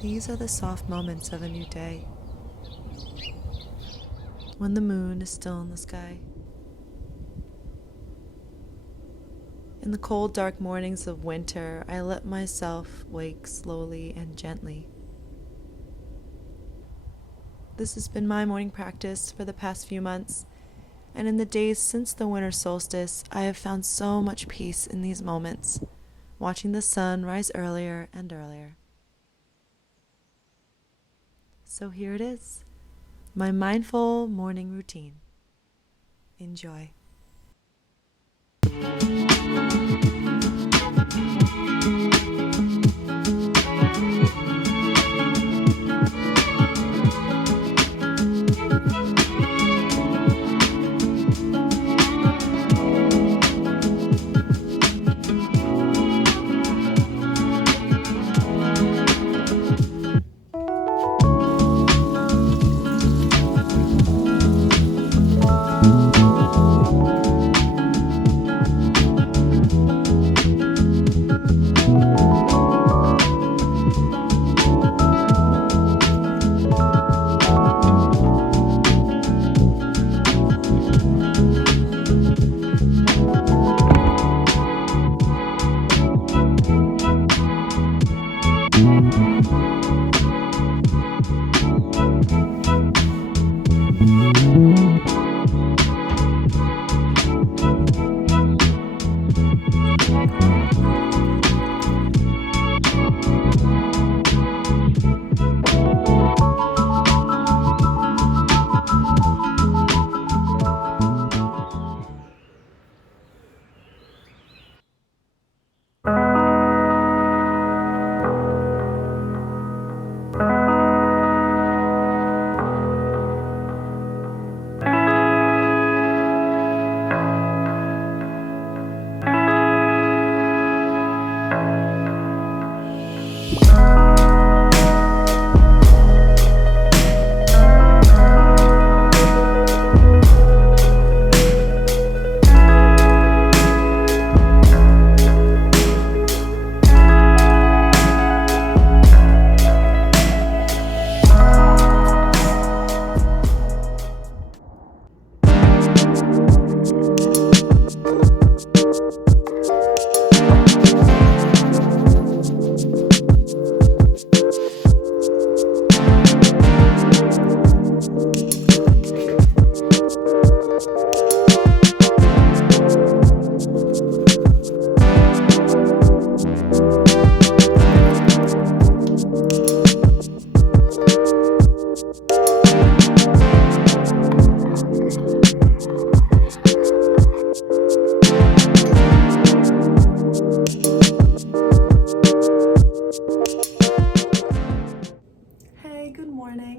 These are the soft moments of a new day, when the moon is still in the sky. In the cold, dark mornings of winter, I let myself wake slowly and gently. This has been my morning practice for the past few months, and in the days since the winter solstice, I have found so much peace in these moments, watching the sun rise earlier and earlier. So here it is, my mindful morning routine. Enjoy.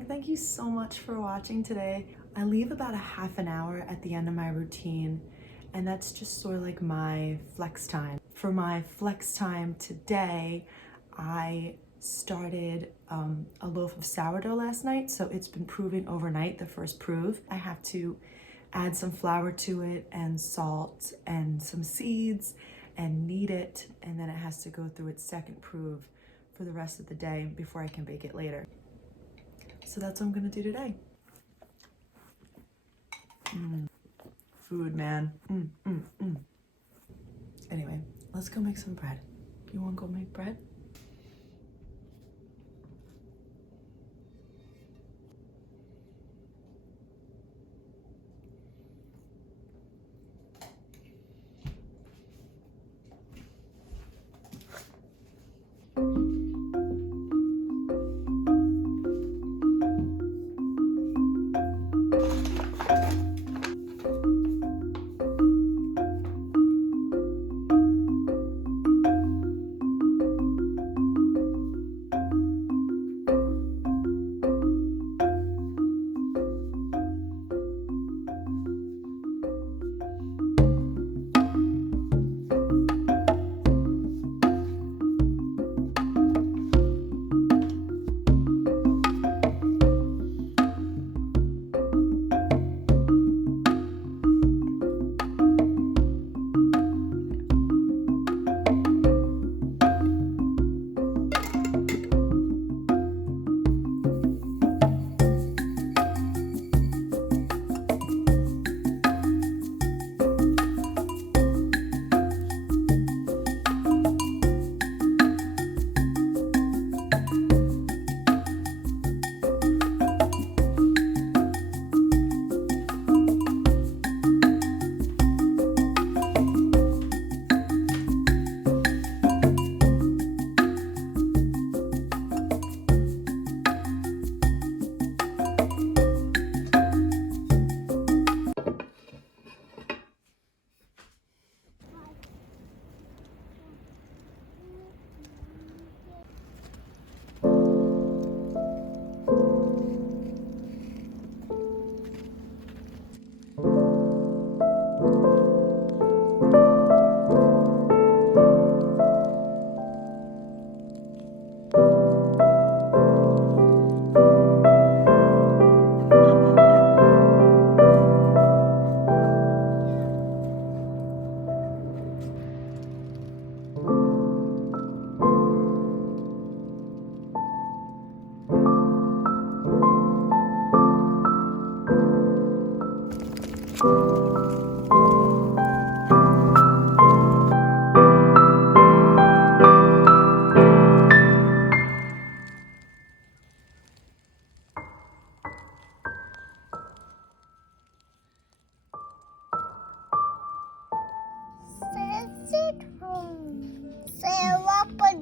Thank you so much for watching today. I leave about a half an hour at the end of my routine, and that's just sort of like my flex time. For my flex time today, I started a loaf of sourdough last night, so it's been proving overnight, the first prove. I have to add some flour to it and salt and some seeds and knead it, and then it has to go through its second prove for the rest of the day before I can bake it later. So that's what I'm gonna do today. Food, man. Anyway, let's go make some bread. You wanna go make bread?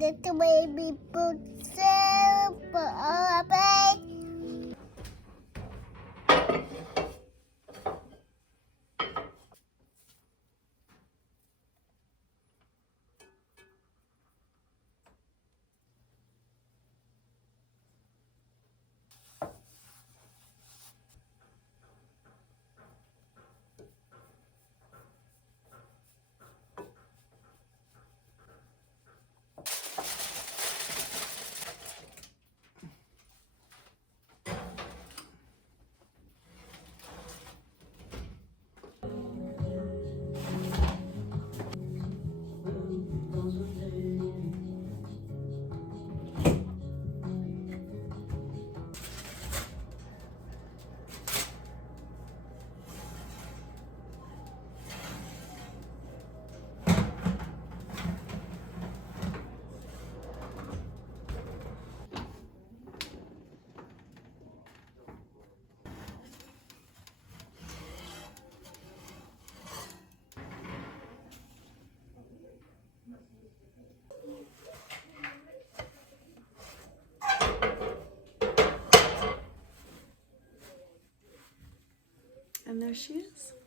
little baby boots for a play. And there she is.